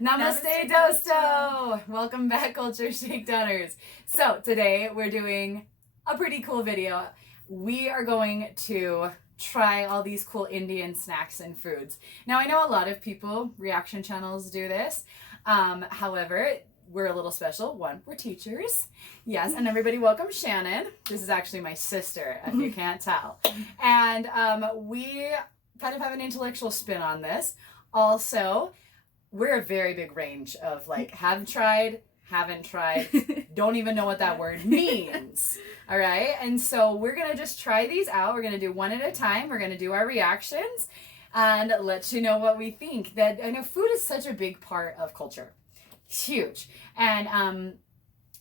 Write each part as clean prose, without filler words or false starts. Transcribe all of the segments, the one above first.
Namaste, Dosto! Welcome back, Culture Shakedowners. So today we're doing a pretty cool video. We are going to try all these cool Indian snacks and foods. Now I know a lot of people, reaction channels do this. However, we're a little special. One, we're teachers. Yes, and everybody welcome Shannon. This is actually my sister, if you can't tell. And we kind of have an intellectual spin on this. Also, we're a very big range of like have tried, haven't tried, don't even know what that word means. All right. And so we're going to just try these out. We're going to do one at a time. We're going to do our reactions and let you know what we think. That I know food is such a big part of culture. It's huge. And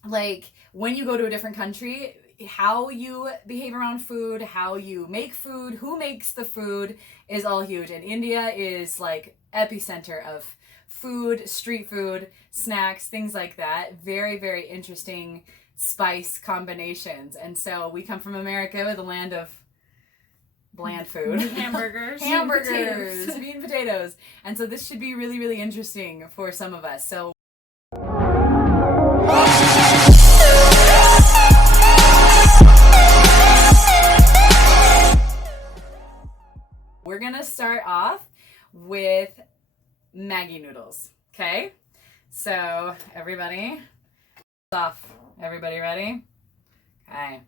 like when you go to a different country, how you behave around food, how you make food, who makes the food is all huge. And India is like epicenter of food, street food, snacks, things like that. Very, very interesting spice combinations. And so we come from America, with a land of bland food. Hamburgers. Hamburgers, meat and potatoes. And so this should be really, really interesting for some of us. So we're gonna start off with Maggi noodles, okay? So everybody, off. Everybody ready? Okay.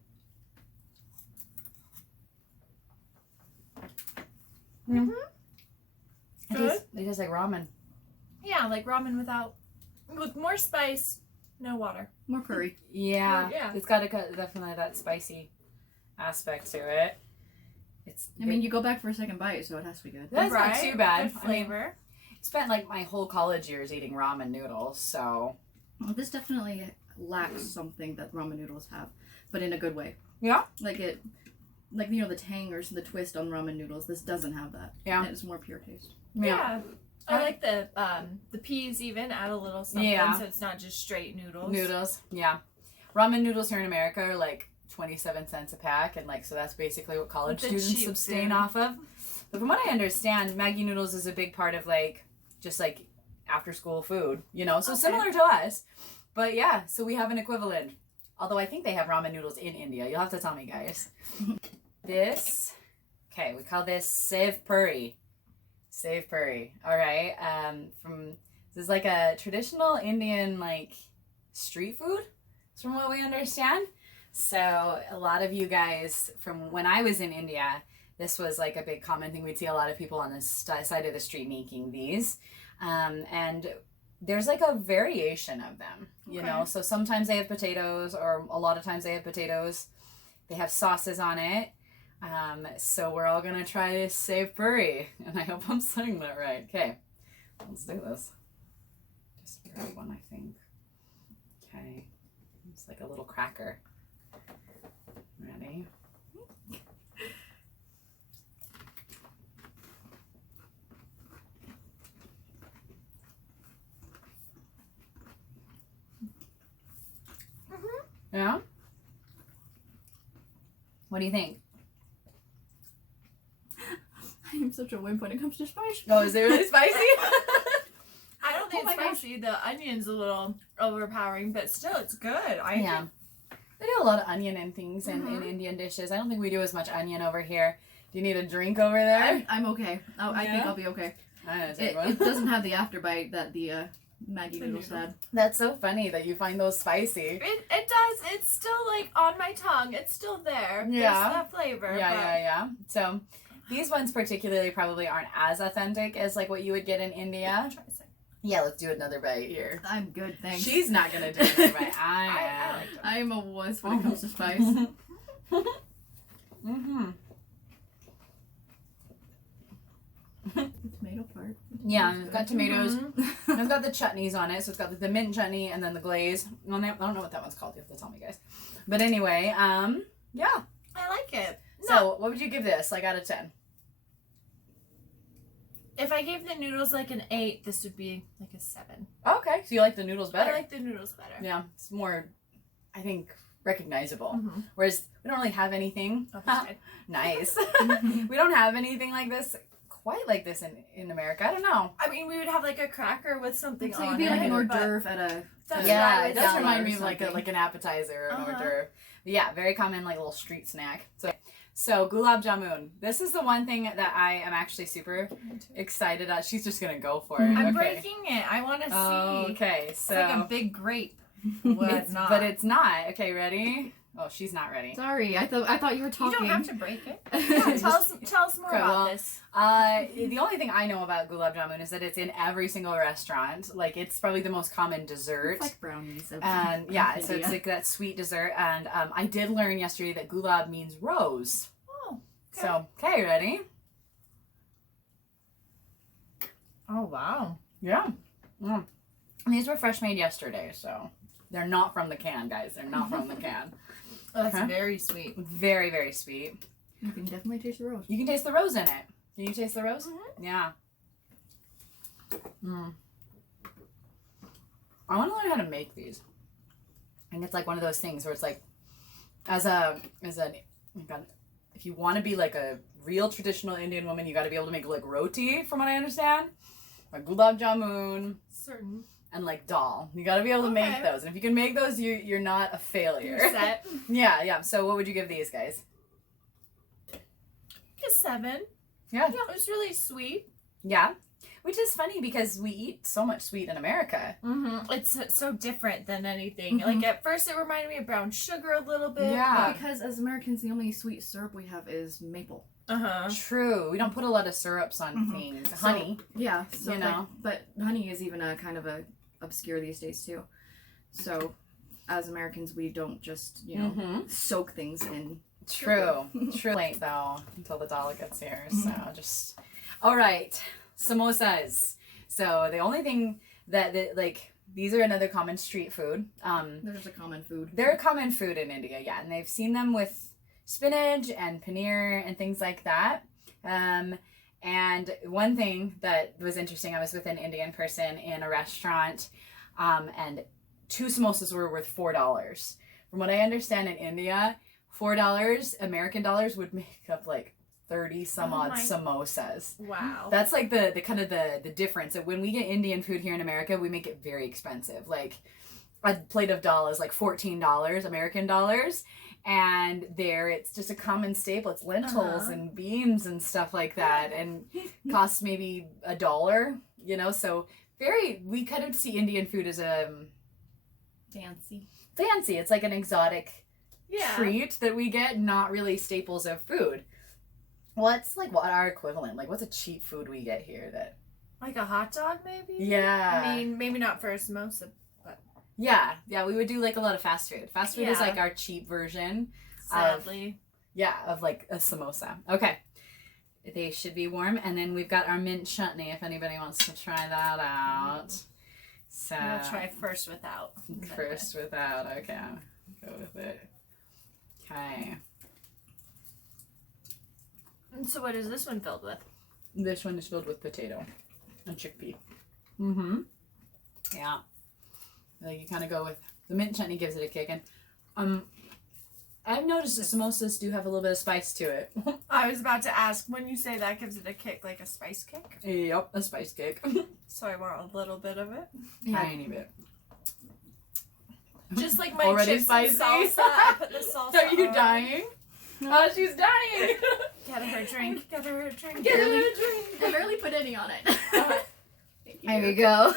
Mm-hmm. They taste like ramen. Yeah, like ramen with more spice, no water. More curry. Yeah, Yeah. It's got definitely that spicy aspect to it. I mean, you go back for a second bite, so it has to be good. That's Right? not too bad. Good flavor. Spent like my whole college years eating ramen noodles, so Well, this definitely lacks something that ramen noodles have, but in a good way. yeah. Like you know, the tang or the twist on ramen noodles. This doesn't have that. Yeah. It's more pure taste. Yeah. I like the peas even, add a little something so it's not just straight noodles. Noodles, yeah. Ramen noodles here in America are like 27 cents a pack, and like so that's basically what college students sustain off of. But from what I understand, Maggi noodles is a big part of like just like after school food, you know, so similar to us. But yeah, so we have an equivalent. Although I think they have ramen noodles in India. You'll have to tell me, guys. This, okay, we call this Sev Puri. Sev Puri. All right. This is like a traditional Indian like street food, from what we understand. So a lot of you guys, from when I was in India, this was like a big common thing. We'd see a lot of people on the side of the street making these. And there's like a variation of them, you know? So sometimes they have potatoes, or a lot of times they have potatoes. They have sauces on it. So we're all gonna try this Sev Puri. And I hope I'm saying that right. Okay, let's do this. Just grab one, I think. Okay, it's like a little cracker. Ready? Yeah? What do you think? I am such a wimp when it comes to spice. Oh, is it really spicy? I don't think it's spicy. The onion's a little overpowering, but still it's good. Yeah. They do a lot of onion and things in Indian dishes. I don't think we do as much onion over here. Do you need a drink over there? I'm okay. I think I'll be okay. It doesn't have the afterbite that the Maggi noodles had. That's so funny that you find those spicy. It does. It's still like on my tongue. It's still there. Yeah. There's that flavor. Yeah. So these ones particularly probably aren't as authentic as like what you would get in India. Try a second. Yeah, let's do another bite here. I'm good, thanks. She's not gonna do another bite. I like them. I am a wuss when it comes to spice. Mm-hmm. The tomato part. Yeah, and it's got tomatoes. It's got the chutneys on it, so it's got the mint chutney and then the glaze. I don't know what that one's called. You have to tell me, guys. But anyway, yeah. I like it. So, what would you give this, like, out of 10? If I gave the noodles like an 8, this would be like a 7. Okay, so you like the noodles better. I like the noodles better. Yeah, it's more, I think, recognizable. Mm-hmm. Whereas we don't really have anything. Oh, that's good. Nice. We don't have anything like this quite like this in America. I don't know. I mean, we would have like a cracker with something So on it'd be it. like an hors but d'oeuvre at a. Yeah, it does gala remind or me of like something. an appetizer or an hors d'oeuvre. But yeah, very common like little street snack. So gulab jamun. This is the one thing that I am actually super excited at. She's just gonna go for it. I'm Okay. breaking it. I want to see. Okay, so It's like a big grape. but it's not. Okay, ready? Oh, she's not ready. Sorry, I thought you were talking. You don't have to break it. Yeah, tell us more about this. The only thing I know about gulab jamun is that it's in every single restaurant. Like, it's probably the most common dessert. It's like brownies. And yeah, so it's like that sweet dessert. And I did learn yesterday that gulab means rose. Oh, okay. So, okay, ready? Oh, wow. Yeah. And these were fresh made yesterday, so they're not from the can, guys. They're not from the can. Oh, that's Okay. very sweet. Very, very sweet. You can definitely taste the rose. You can taste the rose in it. Can you taste the rose? Mm-hmm. Yeah. I want to learn how to make these. And it's like one of those things where it's like, if you want to be like a real traditional Indian woman, you got to be able to make like roti, from what I understand, like gulab jamun, Certain. and like dal. You got to be able to make those. And if you can make those, you're not a failure. You're set. Yeah. So what would you give these guys? A 7. Yeah. Yeah, it was really sweet. Yeah. Which is funny because we eat so much sweet in America. Mm-hmm. It's so different than anything. Like at first, it reminded me of brown sugar a little bit. Yeah. Because as Americans, the only sweet syrup we have is maple. True. We don't put a lot of syrups on things. Honey. Yeah. So You know. but honey is even a kind of a obscure these days too. So as Americans, we don't just soak things in. True. True. Late though until the dollar gets here. So just. All right. Samosas. So the only thing that like these are another common street food. They're just a common food. They're a common food in India, yeah, and they've seen them with spinach and paneer and things like that. And one thing that was interesting, I was with an Indian person in a restaurant, and 2 samosas were worth $4. From what I understand in India, $4 American dollars would make up like 30 some odd samosas. Wow. That's like the kind of the difference. When we get Indian food here in America, we make it very expensive. Like a plate of dal is like $14 American dollars, and there it's just a common staple. It's lentils and beans and stuff like that, and costs maybe $1, you know. So we kind of see Indian food as a Fancy. It's like an exotic treat that we get, not really staples of food. What's like what our equivalent? Like, what's a cheap food we get here that? Like a hot dog, maybe? Yeah. I mean, maybe not for a samosa, but... Yeah, we would do like a lot of fast food. Fast food is like our cheap version. Sadly. Of like a samosa. Okay. They should be warm. And then we've got our mint chutney if anybody wants to try that out. So I'll try first without. First without. Okay. I'll go with it. Okay. And so what is this one filled with? This one is filled with potato and chickpea. Yeah. Like you kind of go with the mint chutney, gives it a kick, and I've noticed the samosas do have a little bit of spice to it. I was about to ask, when you say that gives it a kick, like a spice kick? Yep, a spice kick. So I want a little bit of it. Tiny bit. Just like my Already chips spicy? and salsa, I put the salsa Are you on. dying? Oh, she's dying. Get her a drink. Get her a drink. Get her a drink. I barely put any on it. Thank you. There you go.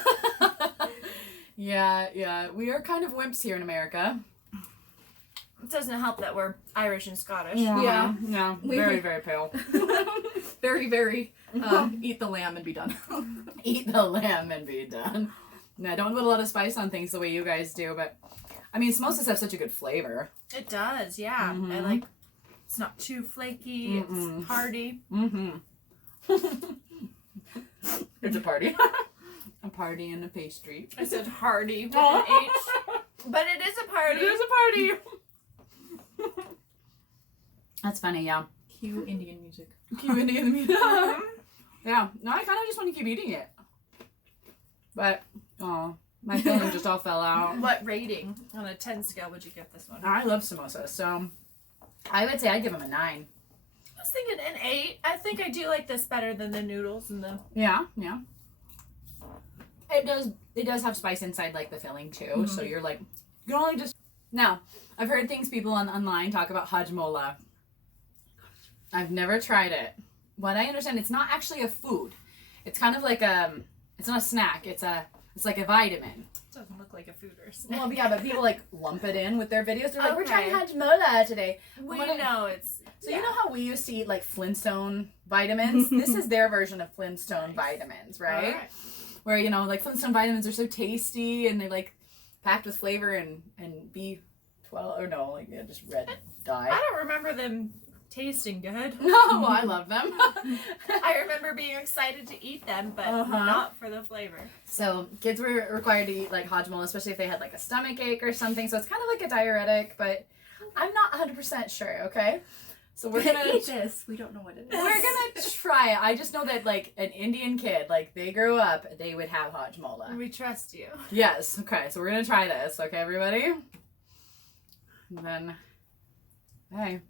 Yeah. We are kind of wimps here in America. It doesn't help that we're Irish and Scottish. Yeah. Very, very pale. Very, very. Eat the lamb and be done. Eat the lamb and be done. No, don't put a lot of spice on things the way you guys do, but I mean, samosas have such a good flavor. It does, yeah. I like. It's not too flaky. It's hearty. It's a party. A party and a pastry. I said hearty with an H, but it is a party. It is a party. That's funny, yeah. Cue Indian music. Cue Indian music. Yeah. No, I kind of just want to keep eating it. But, my feeling just all fell out. What rating on a 10 scale would you give this one? I love samosas, so I would say I'd give them a 9. was thinking an 8. I think I do like this better than the noodles and the. Yeah. It does have spice inside, like the filling too. So you're like, you can only just. Now, I've heard things online talk about HAJMOLA. I've never tried it. What I understand, it's not actually a food. It's kind of like it's not a snack. It's like a vitamin. It doesn't look like a food or a snack. Well, yeah, but people like lump it in with their videos. They're like, we're trying HAJMOLA today. We know it's. So you know how we used to eat like Flintstone vitamins? This is their version of Flintstone vitamins, right? Where, you know, like Flintstone vitamins are so tasty and they like packed with flavor and B12 or no, like just red dye. I don't remember them tasting good. No, I love them. I remember being excited to eat them, but not for the flavor. So kids were required to eat like HAJMOLA, especially if they had like a stomach ache or something. So it's kind of like a diuretic, but I'm not 100% sure, okay? So we're gonna eat this. We don't know what it is. We're gonna try it. I just know that like an Indian kid, like they grew up, they would have HAJMOLA. We trust you. Yes. Okay. So we're gonna try this. Okay, everybody. And then, hey.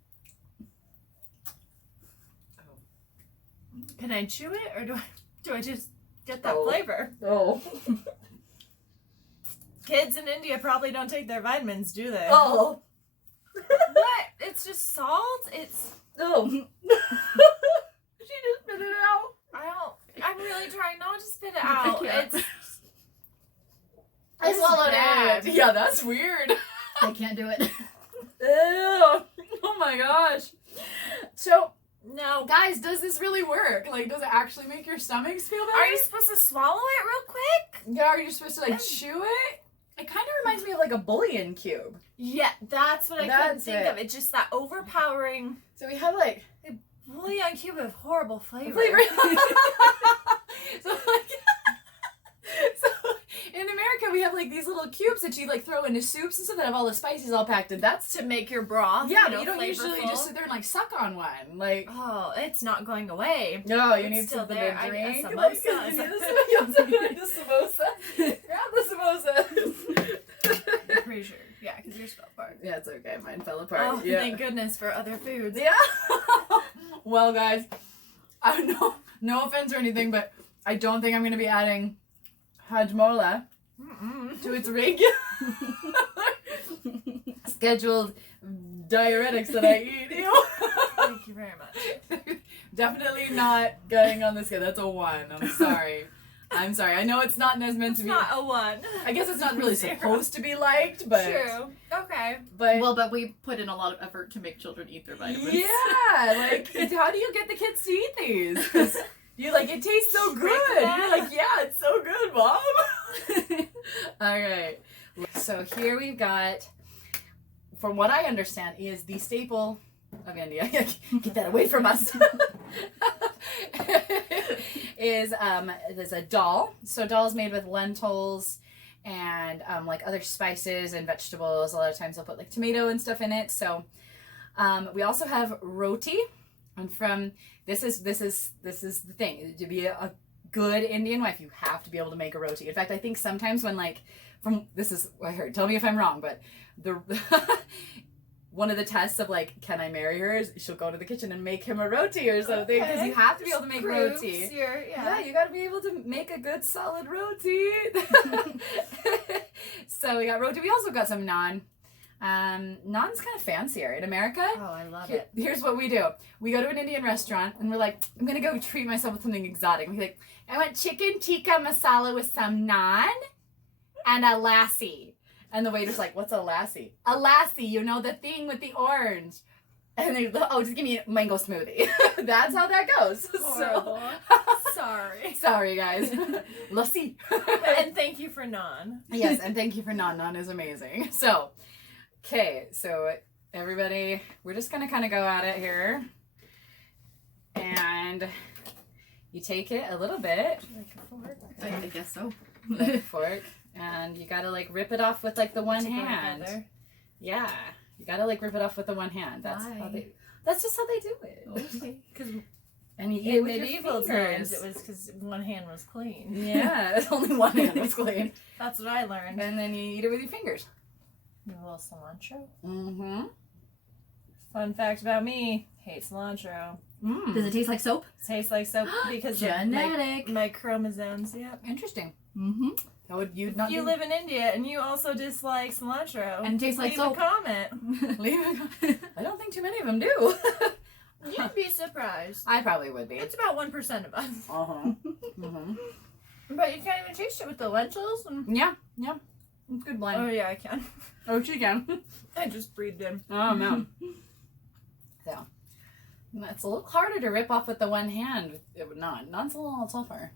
Can I chew it or do I just get that flavor? Oh. Kids in India probably don't take their vitamins, do they? Oh. What? It's just salt? It's. Oh. She just spit it out. I'm really trying not to spit it out. I swallowed it. Yeah, that's weird. I can't do it. Ew. Oh my gosh. So, no. guys, does this really work? Like, does it actually make your stomachs feel better? Are you supposed to swallow it real quick? Yeah, are you supposed to like chew it? It kind of reminds me of like a bouillon cube. Yeah, that's what I couldn't think of. It's just that overpowering. So we have like bouillon cube of horrible flavor. So like, so in America we have like these little cubes that you like throw into soups and stuff that have all the spices all packed in. That's to make your broth. Yeah, but you don't usually just sit there and like suck on one. Like, oh, it's not going away. No, you need still something there. to drink. A samosa. The samosa. Grab the samosa. I'm pretty sure. Yeah, because yours fell apart. Yeah, it's okay. Mine fell apart. Oh, yeah. Thank goodness for other foods. Yeah. Well, guys, no offense or anything, but I don't think I'm going to be adding HAJMOLA to its regular scheduled diuretics that I eat. Thank you very much. Definitely not getting on this kid. That's a 1. I'm sorry. I'm sorry. I know it's not meant to be. It's not a 1. I guess it's not really supposed to be liked, but true. Okay. But we put in a lot of effort to make children eat their vitamins. Yeah, like how do you get the kids to eat these? 'Cause you're like, it tastes so good. You're like, yeah, it's so good, Mom. All right. So here we've got, from what I understand, is the staple of India. Get that away from us. There's a dal. So dal is made with lentils and like other spices and vegetables. A lot of times they'll put like tomato and stuff in it. So we also have roti, and from this is the thing. To be a good Indian wife, you have to be able to make a roti. In fact, I think sometimes when like this is what I heard. Tell me if I'm wrong, but the one of the tests of like, can I marry her? Is she'll go to the kitchen and make him a roti or something, because you have to be able to make roti. Yeah, you got to be able to make a good solid roti. So we got roti. We also got some naan. Naan's kind of fancier in America. Oh, I love it. Here's what we do. We go to an Indian restaurant and we're like, I'm gonna go treat myself with something exotic. We're like, I want chicken tikka masala with some naan and a lassi. And the waiter's like, what's a lassi? A lassi, you know, the thing with the orange. And they go, oh, just give me a mango smoothie. That's how that goes. Horrible. Sorry. Sorry, guys. Lassi. And thank you for naan. Yes, and thank you for naan. Naan is amazing. So, okay, so everybody, we're just going to kind of go at it here. And you take it a little bit. Like a fork? I guess so. Like a fork. And you gotta like rip it off with like the one hand. Together. Yeah, you gotta like rip it off with the one hand. That's how they. That's just how they do it. Okay. Because and you eat it with medieval your fingers. times, it was because one hand was clean. Yeah, only one hand was clean. That's what I learned. And then you eat it with your fingers. A little cilantro. Mm-hmm. Fun fact about me: hate cilantro. Does it taste like soap? Tastes like soap because genetic. Of my chromosomes. Yep. Interesting. Mm-hmm. How would you not? If you live in India and you also dislike cilantro And tastes like soap. leave a comment. Leave a I don't think too many of them do. You'd be surprised. I probably would be. It's about 1% of us. Mm-hmm. But you can't even taste it with the lentils. And... Yeah. Good blend. Oh yeah, I can. Oh, she can. I just breathed in. Oh, man. So, it's a little harder to rip off with the one hand. It would not. Non's a little tougher.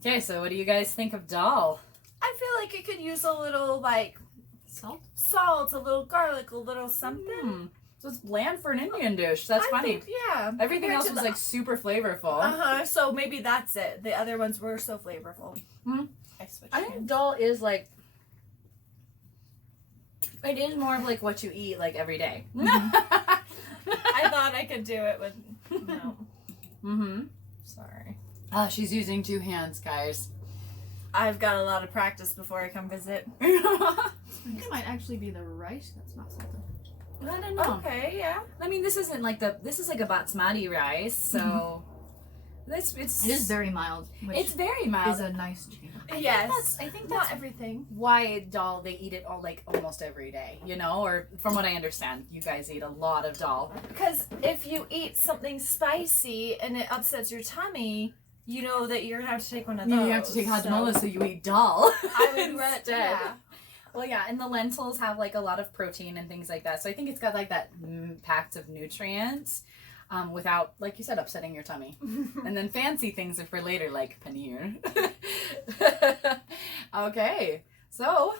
Okay, so what do you guys think of dal? I feel like it could use a little, like, salt, a little garlic, a little something. So it's bland for an Indian dish. That's funny. Think, yeah. Everything else was like super flavorful. So maybe that's it. The other ones were so flavorful. I switched. I think dal is like, it is more of like what you eat like every day. I thought I could do it with no. Sorry. Oh, she's using two hands, guys. I've got a lot of practice before I come visit. I think it might actually be the rice that's not salted. I don't know. Okay, yeah. I mean, this isn't like this is like a basmati rice, so it is very mild. It's very mild. Is a nice change. Yes. I think Not that's everything. why dal they eat it all like almost every day, you know, or from what I understand, you guys eat a lot of dal. Because if you eat something spicy and it upsets your tummy, you know that you're gonna have to take one of those. You have to take HAJMOLA, so you eat dal. I would instead. yeah. Well, yeah, and the lentils have like a lot of protein and things like that, so I think it's got like that packed of nutrients. Without, like you said, upsetting your tummy. And then fancy things are for later, like paneer. Okay, so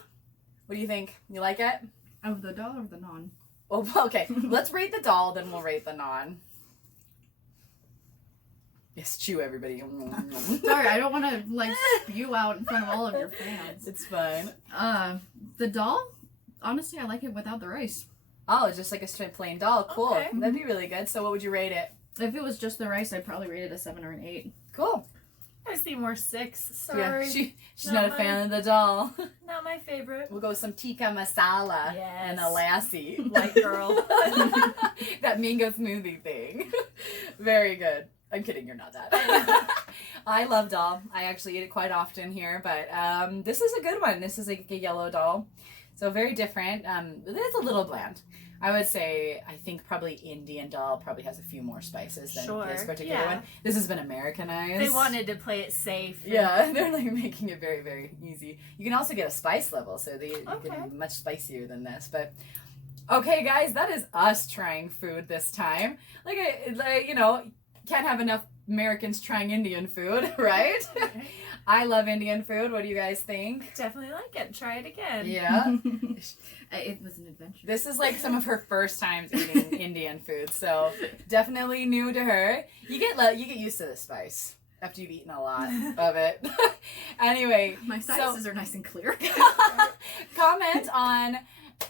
what do you think? You like it? Of the dal or the naan? Oh, okay. Let's rate the dal, then we'll rate the naan. Yes, chew, everybody. Sorry, I don't want to like spew out in front of all of your fans. It's fine. The dal, honestly, I like it without the rice. Oh, just like a straight plain dal. Cool. Okay. That'd be really good. So what would you rate it? If it was just the rice, I'd probably rate it a 7 or an 8. Cool. I see more 6. Sorry. Yeah, she's Not not a fan of the dal. Not my favorite. We'll go with some tikka masala and a lassi. White girl. That mango smoothie thing. Very good. I'm kidding, you're not that. I love dal. I actually eat it quite often here, but this is a good one. This is like a yellow dal. So very different. It's a little bland. I would say, I think probably Indian dal probably has a few more spices than this particular one. This has been Americanized. They wanted to play it safe. Yeah, they're like making it very, very easy. You can also get a spice level, so you can be much spicier than this. But okay, guys, that is us trying food this time. Like you know, can't have enough Americans trying Indian food, right? I love Indian food. What do you guys think? Definitely like it. Try it again. Yeah. It was an adventure. This is like some of her first times eating Indian food, so definitely new to her. You get used to the spice after you've eaten a lot of it. Anyway, my sinuses are nice and clear. Comment on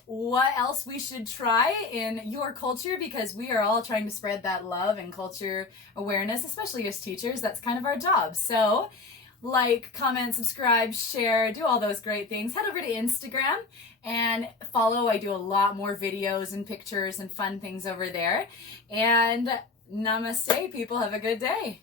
what else we should try in your culture, because we are all trying to spread that love and culture awareness, especially as teachers. That's kind of our job. So like, comment, subscribe, share, do all those great things. Head over to Instagram and follow. I do a lot more videos and pictures and fun things over there. And namaste, people. Have a good day.